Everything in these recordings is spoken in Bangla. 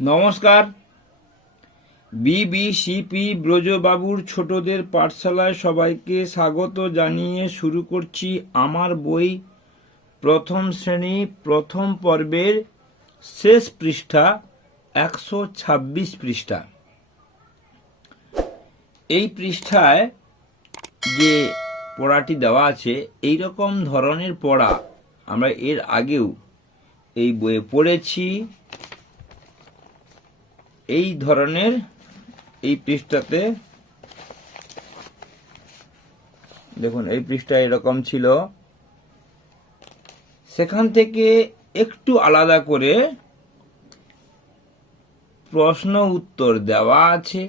নমস্কার। বিবিসিপি ব্রজবাবুর ছোটদের পাঠশালায় সবাইকে স্বাগত জানিয়ে শুরু করছি আমার বই প্রথম শ্রেণী প্রথম পর্বের শেষ পৃষ্ঠা 126 পৃষ্ঠা। এই পৃষ্ঠায় যে পড়াটি দেওয়া আছে এই রকম ধরনের পড়া আমরা এর আগেও এই বইয়ে পড়েছি। এই ধরনের এই পৃষ্ঠাতে দেখুন, এই পৃষ্ঠা এরকম ছিল। সেখান থেকে একটু আলাদা করে প্রশ্ন উত্তর দেওয়া আছে,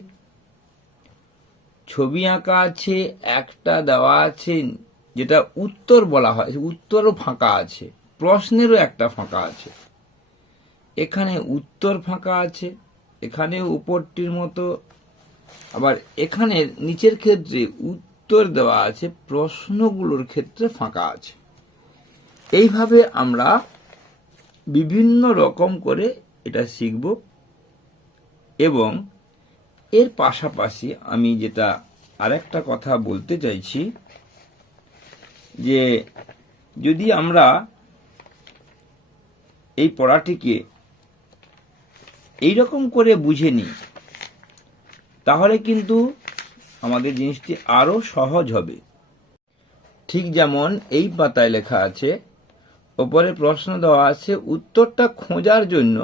ছবি আঁকা আছে, একটা দেওয়া আছে যেটা উত্তর বলা হয়, উত্তরও ফাঁকা আছে, প্রশ্নেরও একটা ফাঁকা আছে। এখানে উত্তর ফাঁকা আছে, এখানে উপরটির মতো, আবার এখানে নিচের ক্ষেত্রে উত্তর দেওয়া আছে, প্রশ্নগুলোর ক্ষেত্রে ফাঁকা আছে। এইভাবে আমরা বিভিন্ন রকম করে এটা শিখব। এবং এর পাশাপাশি আমি যেটা আরেকটা কথা বলতে চাইছি যে যদি আমরা এই পড়াটিকে এইরকম করে বুঝে নিই তাহলে কিন্তু আমাদের জিনিসটি আরো সহজ হবে। ঠিক যেমন এই পাতায় লেখা আছে, ওপরে প্রশ্ন দেওয়া আছে, উত্তরটা খোঁজার জন্য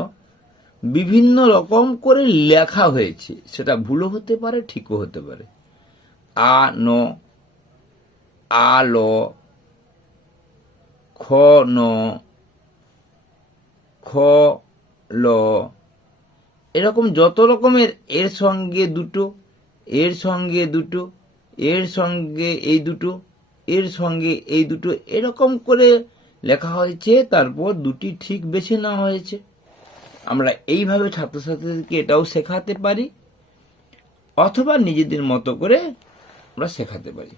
বিভিন্ন রকম করে লেখা হয়েছে। সেটা ভুলও হতে পারে, ঠিকও হতে পারে। আ ন, আ ল, খ ন, খ ল, এরকম যত রকমের, এর সঙ্গে দুটো, এর সঙ্গে দুটো, এর সঙ্গে এই দুটো, এর সঙ্গে এই দুটো, এরকম করে লেখা হয়েছে। তারপর দুটি ঠিক বেছে নেওয়া হয়েছে। আমরা এইভাবে ছাত্রছাত্রীদেরকে এটাও শেখাতে পারি, অথবা নিজেদের মতো করে আমরা শেখাতে পারি।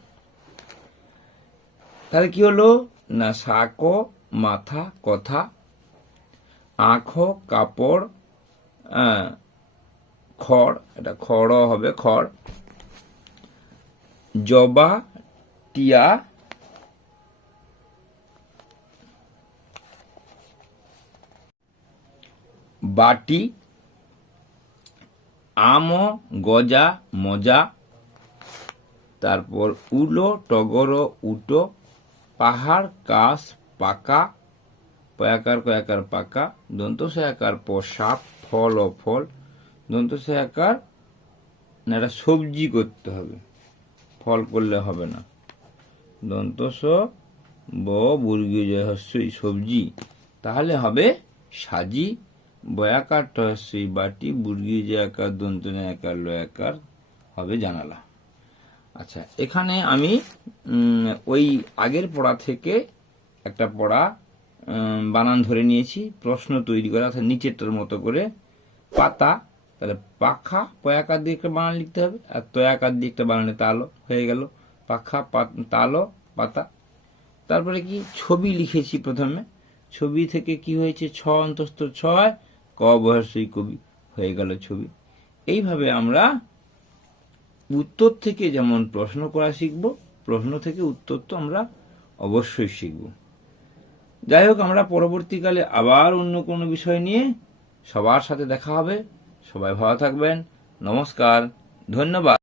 তাহলে কি হলো না, শাক মাথা কথা, আঁখ কাপড়, খড়, এটা খড় হবে, খড়, জবা টিয়া, বাটি, আম গজা মজা, তারপর উলো টগর উটো, পাহাড় কাশ পাকা, পয়াকার কয়াকার পাকা, দন্ত সয়াকার সাপ, ফল ও ফল, দন্ত সয়াকার না, এটা সবজি করতে হবে, ফল করলে হবে না। দন্ত স ব বর্গীয় জয় হস্যই সবজি, তাহলে হবে সাজি। বয়াকার টহস্যই বাটি, বর্গীয় জয়াকার দন্ত নয়াকার লয়াকার হবে জানালা। আচ্ছা, এখানে আমি ওই আগের পড়া থেকে একটা পড়া বানান ধরে নিয়েছি, প্রশ্ন তৈরি করা, অর্থাৎ নিচেরটার মতো করে। পাতা, তাহলে পাখা, পয়াকার দিয়ে একটা বানান লিখতে হবে, আর তয়াকার দিয়ে একটা বানানে তালো হয়ে গেল, পাখা তালো পাতা। তারপরে কি ছবি লিখেছি প্রথমে, ছবি থেকে কি হয়েছে, ছ অন্তস্থ ছয়, ক বহস্যই কবি, হয়ে গেল ছবি। এইভাবে আমরা উত্তর থেকে যেমন প্রশ্ন করা শিখব, প্রশ্ন থেকে উত্তর তো আমরা অবশ্যই শিখব। যাই হোক, আমরা পরবর্তীকালে আবার অন্য কোনো বিষয় নিয়ে সবার সাথে দেখা হবে। সবাই ভালো থাকবেন। নমস্কার, ধন্যবাদ।